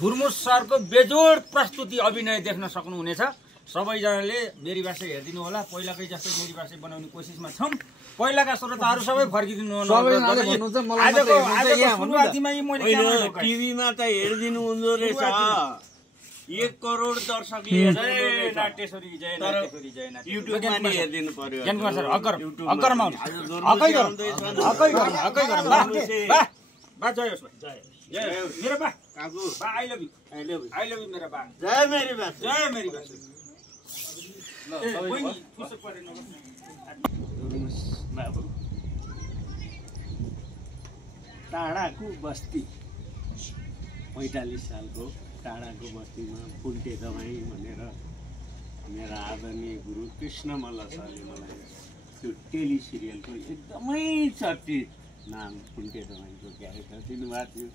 धुर्मुस सरको बेजोड प्रस्तुति अभिनय देख्न सक्नुहुनेछ। सबैजनाले मेरी भाषा हेरिदिनु होला। पहिलाकै जस्तै मेरी भाषा बनाउने कोसिसमा छौँ। पहिलाका श्रोताहरू सबै फर्किदिनु होला। टिभीमा त हेरिदिनु हुँदो रहेछ। 1 करोड दर्शकले युट्युबमा नि हेरिदिनु पर्यो। मेरो बा काकु बा आई लभ यु मेरो बा। जय मेरी बा, जय मेरी बा। टाढाको बस्ती 45 सालको टाढाको बस्तीमा फुल्टे दमाई भनेर मेरा आदरणीय गुरु कृष्ण मल्ल सरले मलाई त्यो टेली सिरियलको एकदमै चर्चित नाम फुल्टे दमाईको क्यारेक्टर दिनुभएको थियो।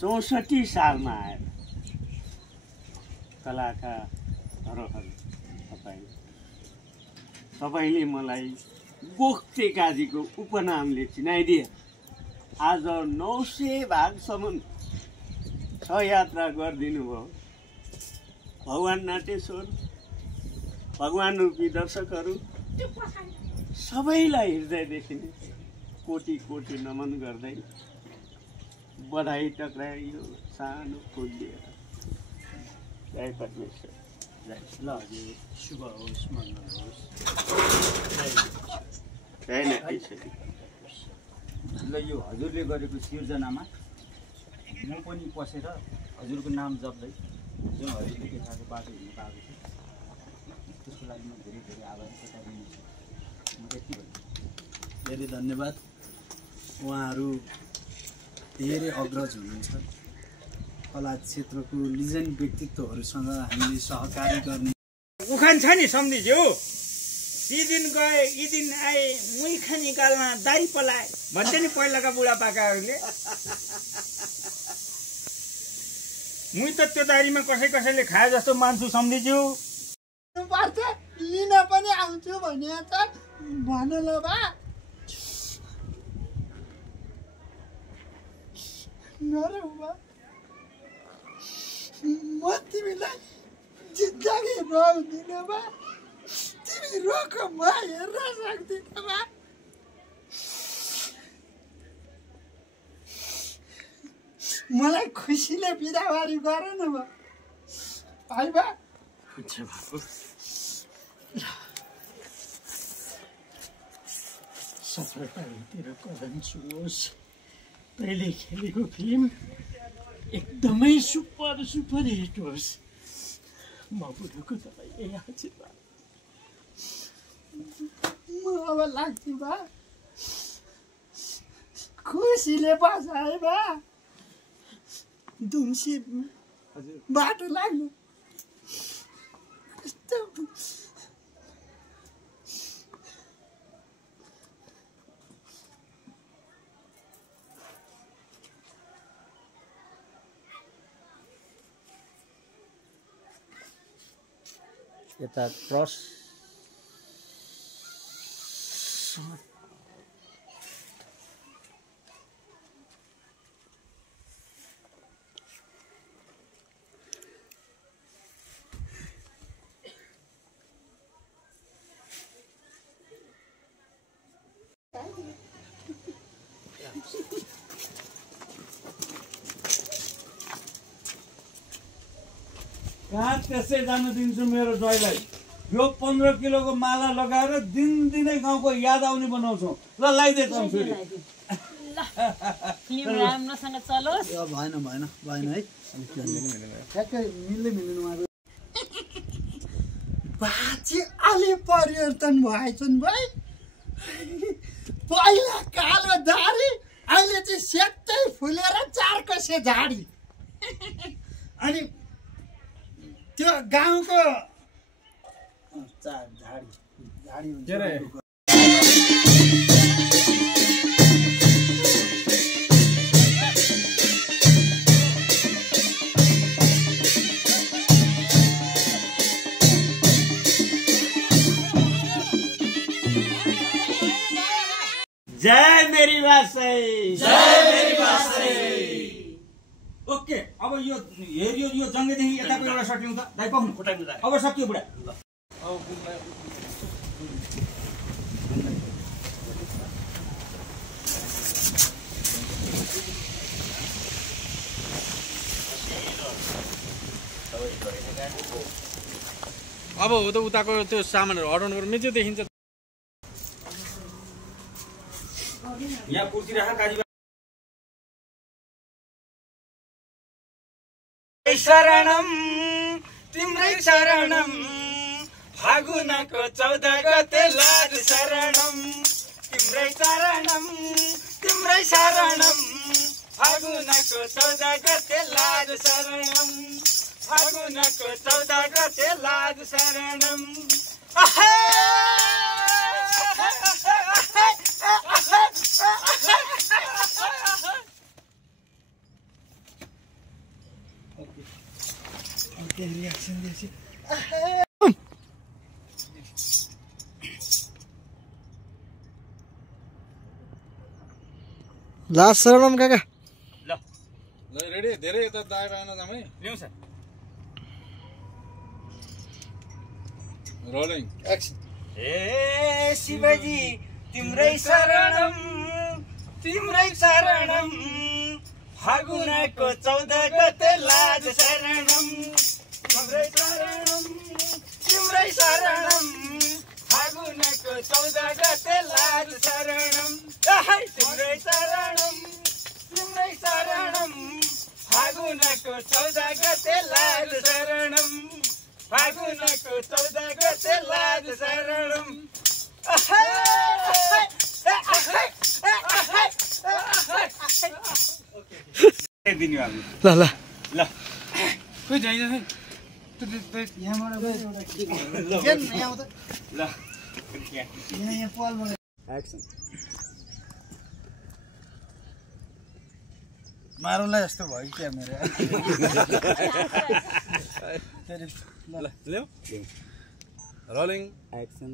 64 सालमा आएर कलाका धरोहर तपाईँले मलाई गोख्ते काजीको उपनामले चिनाइदिए। आज 900 भागसम्म यात्रा गरिदिनु भयो। भगवान् नाटेश्वर, भगवान् रूपी दर्शकहरू सबैलाई हृदयदेखि कोटि कोटि नमन गर्दै बधाई टक्राइयो सानो फुल लिएर। जय परमेश्वर, जय ल हजुर, शुभ होस्, मङ्गल होस्। जय नाटेश्वर। ल यो हजुरले गरेको सिर्जनामा म पनि पसेर हजुरको नाम जप्दै जुन हजुरले देखाएको बाटो हिँड्नु पाएको छु त्यसको लागि म धेरै धेरै आभारी छु। म यति भन्छु। धेरै धन्यवाद। उहाँहरू धेरै अग्रज हुनुहुन्छ। कला क्षेत्रको लिजेन्ड व्यक्तित्वहरूसँग हामीले सहकारी गर्ने उखान छ नि सम्धिज्यू, यी दिन गए यी दिन आए मुई खा निकाल्न दारी पलाए भन्छ नि पहिलाका बुढापाकाहरूले। मुई त त्यो दारीमा कसैले खाए जस्तो मान्छु सम्धिज्यू। लिन पनि आउँछु भने त भन ल बा। नरौ बा, म तिमीलाई जिन्दगी पाउँदिन बा। तिमी रोक, म हेर्न सक्दिन बा। मलाई खुसीले बिदावारी गर न बा। भाइ बा हुन्छ बाबु। सफलतातिर कदम छुओस्। तैँले खेलेको फिल्म एकदमै सुपर हिट होस्। म बुढोको तपाईँ आशीर्वाद। म अब लाग्छु बा। खुसीले बसाए बा। दुम्सी बाटो लाग्नु यता क्रस कहाँ त्यसै जान दिन्छु मेरो ज्वाइँलाई। यो 15 किलोको माला लगाएर दिनदिनै गाउँको याद आउने बनाउँछौ। ल लगाइदे त फेरि। राम्रोसँग चलोस्। भएन है। ठ्याक्कै मिल्दैन उहाँको। बाजे अलि परिवर्तन भएछन् भाइ। पहिला कालो दारी, अहिले चाहिँ सेतै फुलेर 4 कसे झाडी। अनि त्यो गाउँको झाडी हुन्छ। जय मेरी भाषा, जय मेरी भाषा। ओके अब यो हेरियो यो जङ्गेदेखि यताको एउटा सट्यौँ त दाइ पाउनु अब सक्यो बुढा अब हो त उताको त्यो सामानहरू हटाउनु पर्यो मेचे देखिन्छ यहाँ कुर्ती राख काजी शरणम तिम्रै शरणम फागुनको 14 गते लाज शरणम तिम्रै शरणम फागुनको 14 गते लाज शरणम फागुनको 14 गते लाज शरणम रियाक्सन दिएपछि लास्ट शरणम काका ल रेडी धेरै यता दाइ भएन जम्मै ल्याउँ सर रोलिङ एक्सन ए शिवजी तिम्रै शरणम फागुनको 14 गते लाज शरणम तिम्रै शरणम फागुनको 14 गते लाज शरणम तिम्रै शरणम फागुनको 14 गते लाज शरणम फागुनको 14 गते लाज शरणम दिनु अब ल ल ल खोइ जाइन्छ यहाँबाट ल यहाँ पलबाट एक्सन मारुलाई जस्तो भयो क्या मेरो ल ल्याऊ रोलिङ एक्सन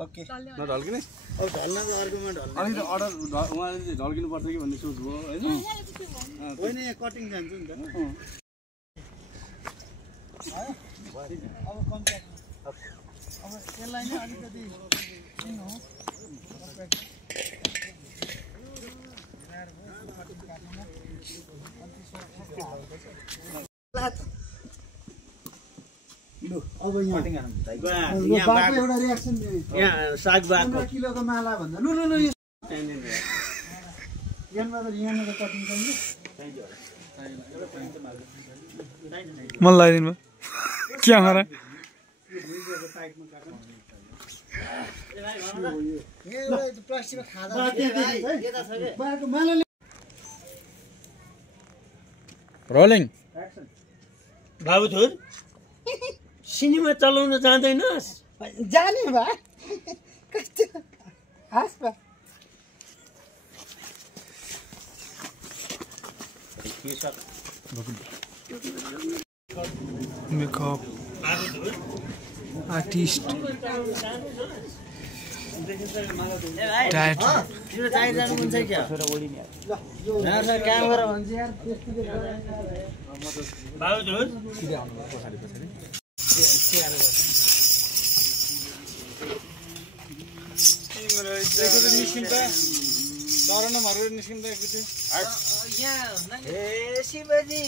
ओके नढल्किने अब ढल्न त अर्कोमा ढल्ने अलिकति अर्डर उहाँले ढल्किनु पर्छ कि भन्ने सोच भयो होइन होइन यहाँ कटिङ जान्छु नि त अब कम्प्याक्ट अब त्यसलाई नै अलिकति किन हो अब यहाँ बाटो एउटा रियाक्सन यहाँ साग 15 किलोको माला भन्दा लु लु लु यहाँबाट कटिङ चाहिन्छ मन लगाइदिनु क्यामेरा प्लास्टिकको खादा रोलिङ बाबुधुर सिनेमा चलाउन जाँदैनस् जाने भा कस्तो हाँस भा मेकअप आर्टिस्ट बाबुधुर निस्किन्छ चरणमहरू निस्किन्छ एकचोटि हे शिवजी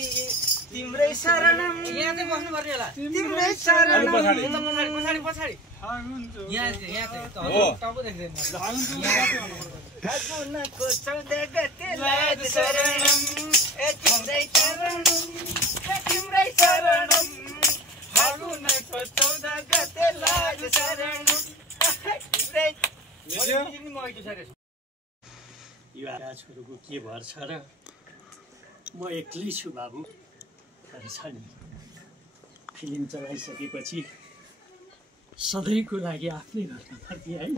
तिम्रै शरणम यहाँ चाहिँ बस्नु पर्ने होला तिम्रै शरणम पछाडि फागुनको 14 गते लाज शरणम तिम्रै शरणम फागुनको 14 गते लाज शरणम यो छोरीको के भर छ र म एक्लै छु बाबु तर छ नि फिल्म चलाइसकेपछि सधैँको लागि आफ्नै घरमा फर्किए है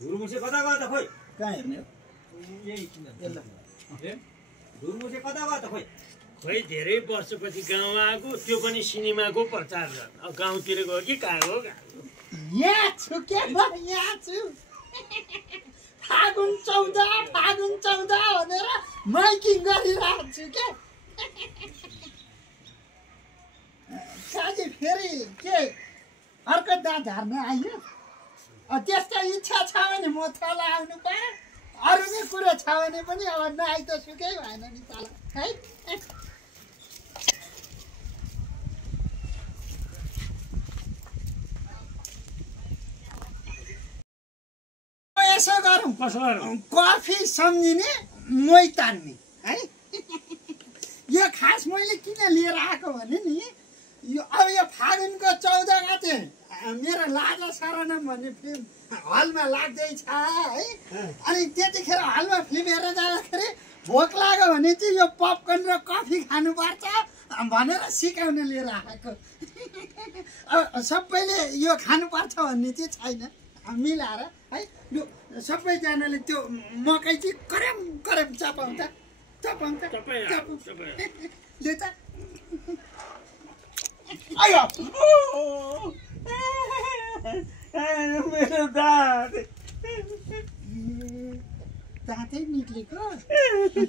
गुरुमुसे कता गयो त खोइ कहाँ हेर्ने हो धुर्मु चाहिँ कता गयो त खोइ खोइ धेरै वर्षपछि गाउँमा आएको त्यो पनि सिनेमाको प्रचार गर्न अब गाउँतिर गयो कि कहाँ गयो यहाँ छु के म यहाँ छु फागुन 14 भनेर माइकिङ गरिरहेको छु के साथी फेरि के अर्को दाँत हार्न आयो त्यस्तो इच्छा छ भने म तल आउनु पाएँ अरू नै कुरो छ भने पनि अब नआइ त सुकै भएन नि तल है यसो गरौँ कफी सम्झिने मै तान्ने है यो खास मैले किन लिएर आएको भने नि यो अब यो फागुनको 14 गते मेरो लाजा शरणम भन्ने फिल्म हलमा लाग्दैछ है अनि त्यतिखेर हलमा फिल्म हेरेर जाँदाखेरि भोक लाग्यो भने चाहिँ यो पपकर्न र कफी खानुपर्छ भनेर सिकाउन लिएर आएको अब सबैले यो खानुपर्छ भन्ने चाहिँ छैन मिलाएर है लु सबैजनाले त्यो मकै चाहिँ करेम चपाउँछ लु त आयो मेरो दाँतै निक्लेको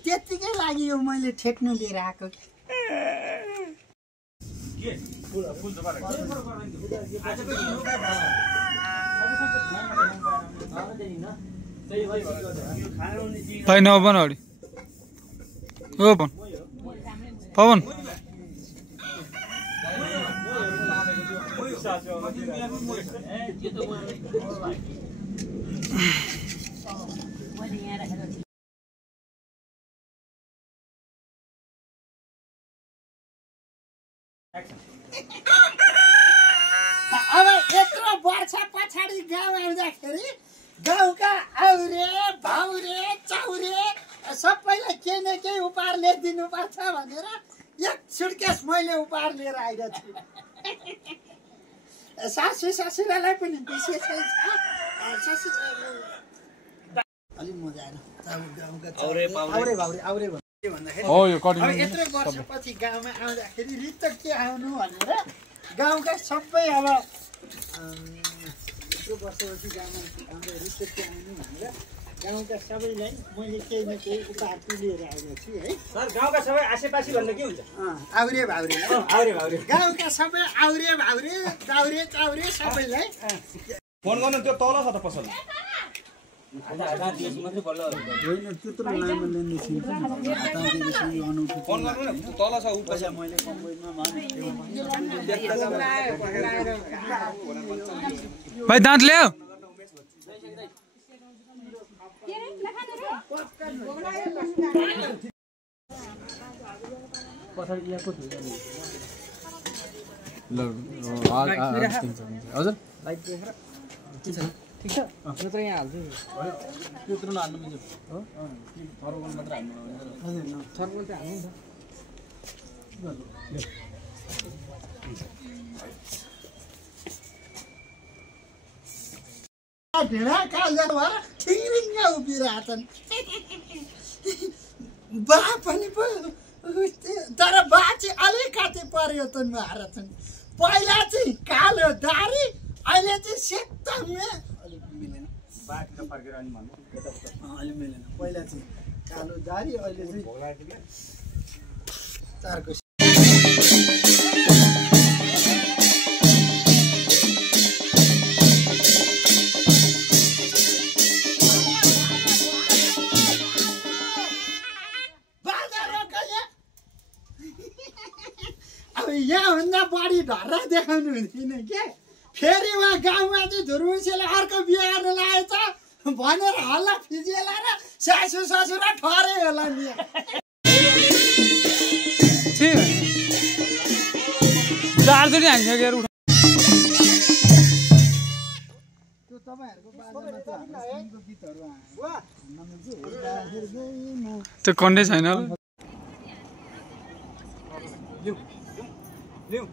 त्यत्तिकै लागि यो मैले ठेक्नु लिएर आएको होइन पवन अगाडि हो पवन अब यत्रो वर्ष पछाडि गाउँ आउँदाखेरि गाउँका आउरे भाउरे चाउरे सबैलाई केही न केही उपहार ल्याइदिनुपर्छ भनेर एक सुटकेस मैले उपहार लिएर आइरहेको छु सासू ससुरालाई पनि विशेषै छ अलिक मजा आएन आउरे भाउरे भन्दाखेरि अब यत्रो वर्षपछि गाउँमा आउँदाखेरि रित्त के आउनु भनेर गाउँका सबै अब यत्रो वर्षपछि गाउँमा आउँदा रित्त के आउनु भनेर गाउँका सबैलाई मैले केही न केही उपहार लिएर आएको छु है सर गाउँका सबै आसेपासी भन्दा के हुन्छ आउरे भाउरे गाउँका सबै आउरे भाउरे चाउरे सबैलाई फोन गर्नु त्यो तल छ त पसल त्यत्रो लामो लेन्ने छिन्छ फोन गर्नु न तल छ उ पैसा मैले कम्पनीमा भाइ दाँत ल्याऊ हजुर ठिक छ त्यत्रो यहाँ हाल्छु त्यत्रो हाल्नु मिल्छ हो थर्मोकोल मात्र हाल्नु हजुर थर्मोकोल चाहिँ हाल्नु ढेडा कालजार भएर ठिङ्रिङ्ग उभिरहेछन् बा पनि तर बा चाहिँ अलिकति परिवर्तन भएर छन् पहिला चाहिँ कालो दारी अहिले चाहिँ सेतो अलिक मिलेन अलिक मिलेन पहिला चाहिँ कालो दारी अहिले चाहिँ चारको यहाँभन्दा बढी ढर्रा देखाउनु हुँदैन के फेरि उहाँ गाउँमा चाहिँ धुर्मुसेले अर्को बिहे गर्न लागेछ भनेर हल्ला फिजिएला र सासू ससुरा ठहरै होला नि चार्जरी हानिसकेर उठ त्यो तपाईहरुको बाजामा चाहिँ गीतहरु आयो त्यो कन्डे छैन लिउ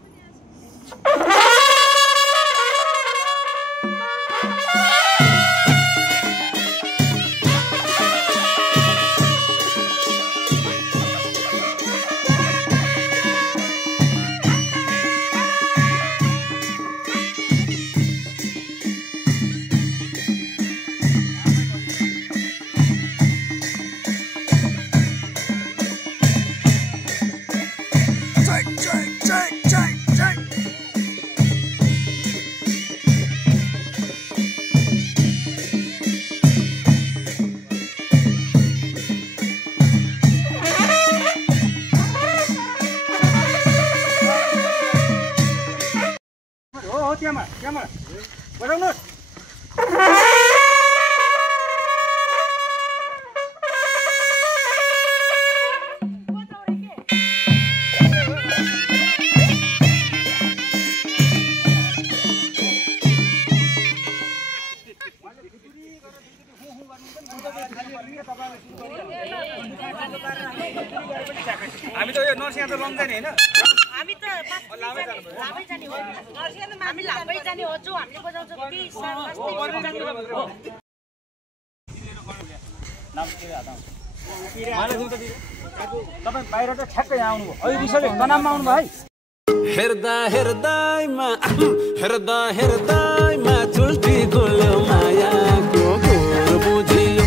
हामी त यो नर्सिङ त लम्दैन हैन हामी त लामै जाने हो हामी लामै जाने हो जो हामीले बजाउँछ कि तपाईँ बाहिर त ठ्याक्कै आउनुभयो अहिले रिसले तनावमा आउनुभयो है हेर्दा हेर्दैमा चुल्टी गुल्यो मायाको घोर बुझियो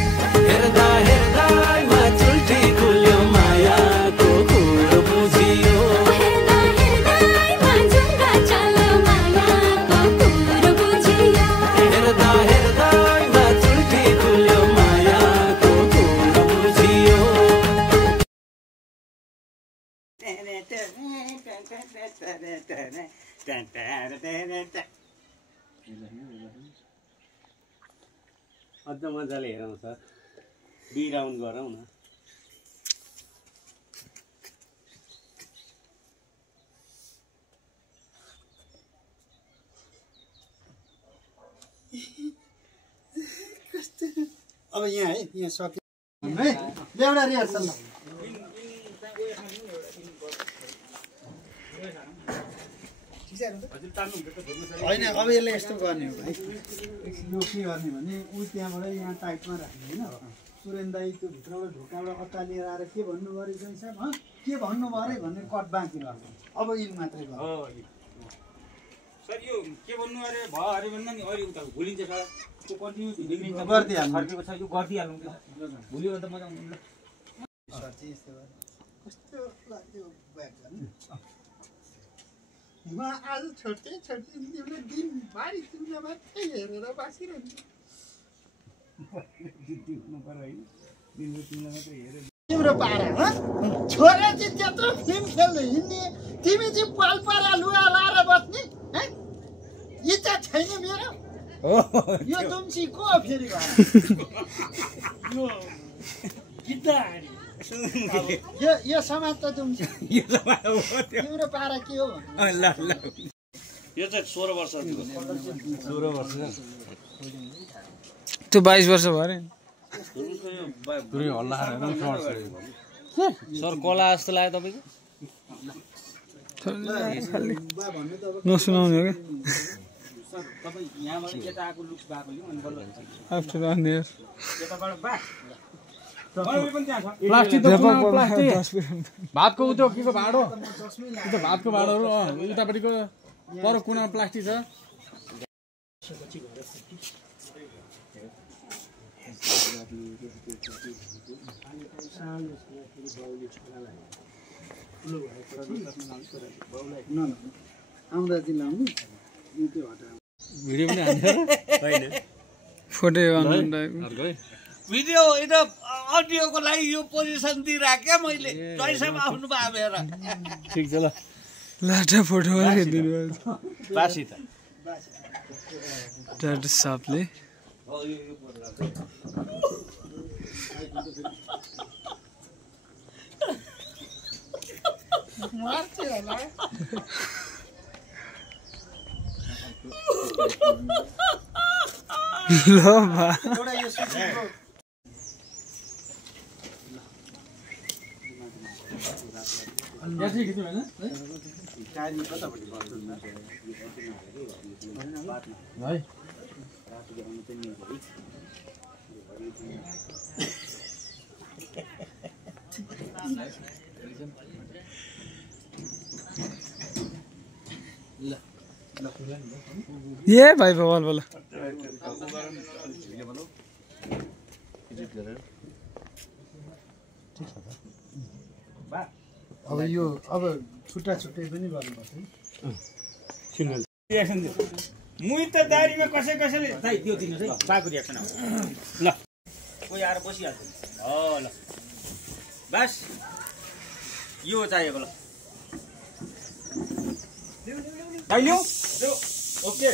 हेर्दा हेर्दैमा चुल्टी गुल्यो मायाको घोर बुझियो हेर्दा हेर्दैमा जुङ्गा चल्यो मायाको घोर बुझियो हेर्दा हेर्दैमा चुल्टी गुल्यो मायाको घोर बुझियो अझ मजाले हेरौँ सर बी राउन्ड गरौँ न अब यहाँ है यहाँ सक्यो है एउटा रिहर्सल होइन अब यसलाई यस्तो गर्ने हो भाइ यो के गर्ने भने ऊ त्यहाँबाट यहाँ टाइटमा राख्ने होइन सुरेन दाई त्यो भित्रबाट ढोकाबाट अत्तालिएर आएर के भन्नुभयो अरे चाहिँ साहब के भन्नुभयो अरे भन्ने कट बाँकी भएको अब यिन मात्रै भयो सर यो के भन्नु अरे भयो अरे भन्दा नि अहिले उता भुलिन्छ सर त्यो कन्टिन्यू बिग्रिन्छ गरिदिइहाल्नु। फर्केको छ यो गरिदिइहाल्नु भुल्यो भने त मजा आउँदैन कस्तो लाग्यो ब्याग म आज छोड्दै तिमीले दिनभरि तिमीले मात्रै हेरेर बसिरहन्छ तिम्रो पारा छोरा चाहिँ त्यत्रो फिल्म खेल्दै हिँड्ने तिमी चाहिँ पालपारा लुगा लाएर बस्ने इच्छा छैन मेरो यो तुमसी को फेरि यो समाज त तुमसी तिम्रो पारा के हो यो चाहिँ 16 वर्ष त्यो 22 वर्ष भयो अरे सर कला जस्तो लाग्यो तपाईँको नसुनाउने हो क्या सर तपाईँ यहाँबाट यता आएको लुक्स भएको अनि बल्ल हुन्छ आफ्टर वान इयर यताबाट बा अरू पनि त्यहाँ छ प्लास्टिक भातको उतो के को भाँडो त्यो भातको भाँडोहरू उतापट्टिको पर कुनामा प्लास्टिक छ आउँदा चाहिँ लाउनु त्यो हटाउ भिडियो पनि हाल्नु फोटो भिडियो होइन अडियोको लागि यो पोजिसन दिइरहेको क्या मैले पैसामा आउनु भयो हेर ठिक छ ल लाटा फोटो दिनु बासी त टाटा सापले ल भा एउटा यो सुटिङको गाडी कतापट्टि भाइ ये भाइ भवाल बोला अब यो अब छुट्टा छुट्टै पनि गर्नुपर्छ रियाक्सन दियो मुई त दारीमा कसैले दाइ त्यो दिनुहोस् है बाको रियाक्सन आउँछ ल कोही आएर बसिहाल्छ ल बस यो चाहिएको ल दाइ ल्याऊ ओके